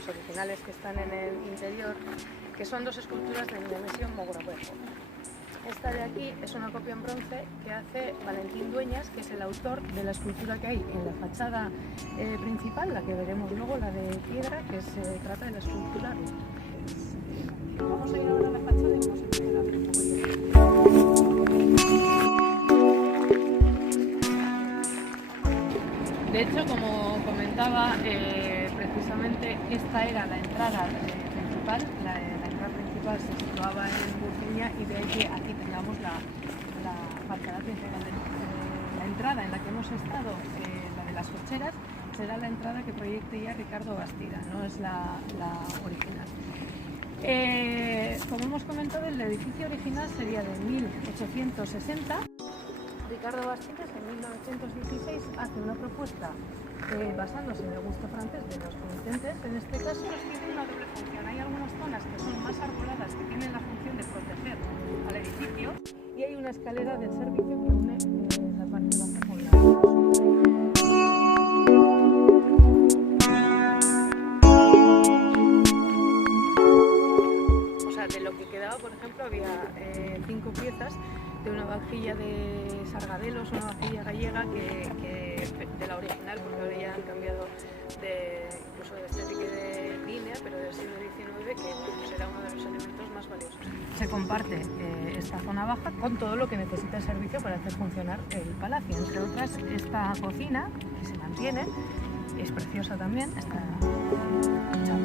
las originales que están en el interior, que son 2 esculturas de Nemesio Mogrovejo. Esta de aquí es una copia en bronce que hace Valentín Dueñas, que es el autor de la escultura que hay en la fachada principal, la que veremos luego, la de piedra, que se trata de la escultura Ruth. Vamos a ir ahora a la fachada y vamos a empezar a ver un poco de... De hecho, como comentaba, precisamente esta era la entrada principal, la entrada principal se situaba en Burgueña, y de ahí que aquí tengamos la fachada principal de la entrada en la que hemos estado, la de las cocheras, será la entrada que proyecte ya Ricardo Bastida, no es la original. Como hemos comentado, el edificio original sería de 1860. Ricardo Bastida en 1916 hace una propuesta basándose en el gusto francés de los comitentes. En este caso tiene una doble función. Hay algunas zonas que son más arboladas, que tienen la función de proteger al edificio, y hay una escalera del servicio que une la parte baja con la de lo que quedaba, por ejemplo, había 5 piezas de una vajilla de Sargadelos, una vajilla gallega de la original, porque ahora ya han cambiado incluso de estética y de línea, pero del siglo XIX, que será uno de los elementos más valiosos. Se comparte esta zona baja con todo lo que necesita el servicio para hacer funcionar el palacio, entre otras esta cocina, que se mantiene, es preciosa también, está hecha